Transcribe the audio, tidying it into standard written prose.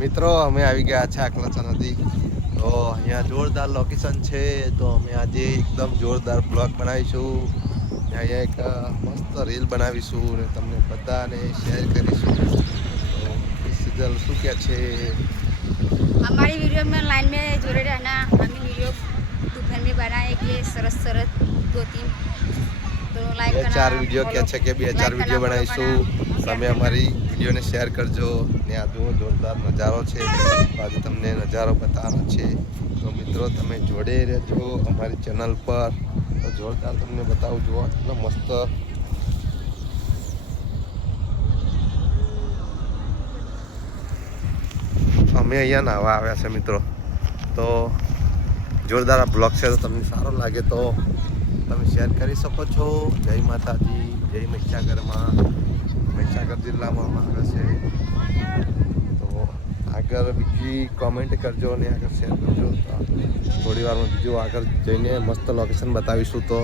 મિત્રો અમે આવી ગયા છે આકલાચા નદી. તો અહીંયા જોરદાર લોકેશન છે. તો અમે આજે એકદમ જોરદાર બ્લોગ બનાવીશું. અહીંયા એક મસ્ત રીલ બનાવીશું અને તમને બધાને શેર કરીશું. તો સિજલ શું કહે છે? हमारी वीडियो में लाइन में जुड़े रहना. हमें वीडियो दोपहर में बनाएंगे सरस सरस 2-3 तो लाइक બે करना. ચાર વિડીયો કહે છે કે 2-4 વિડીયો બનાવીશું. તમે અમારી વિડીયોને શેર કરજો. ને આ જુઓ જોરદાર નજારો છે. આજે તમને નજારો બતાવવાનો છે. તો મિત્રો તમે જોડે રહેજો અમારી ચેનલ પર. તો જોરદાર તમને બતાવું જુઓ એટલો મસ્ત. અમે અહીંયા નાહવા આવ્યા છે મિત્રો. તો જોરદાર આ બ્લોગ છે. તો તમને સારો લાગે તો તમે શેર કરી શકો છો. જય માતાજી, જય મહીસાગરમાં. મહીસાગર જિલ્લામાં આવે છે. તો આગળ બીજી કોમેન્ટ કરજો અને આગળ શેર કરજો. થોડી વારમાં બીજું આગળ જઈને મસ્ત લોકેશન બતાવીશું. તો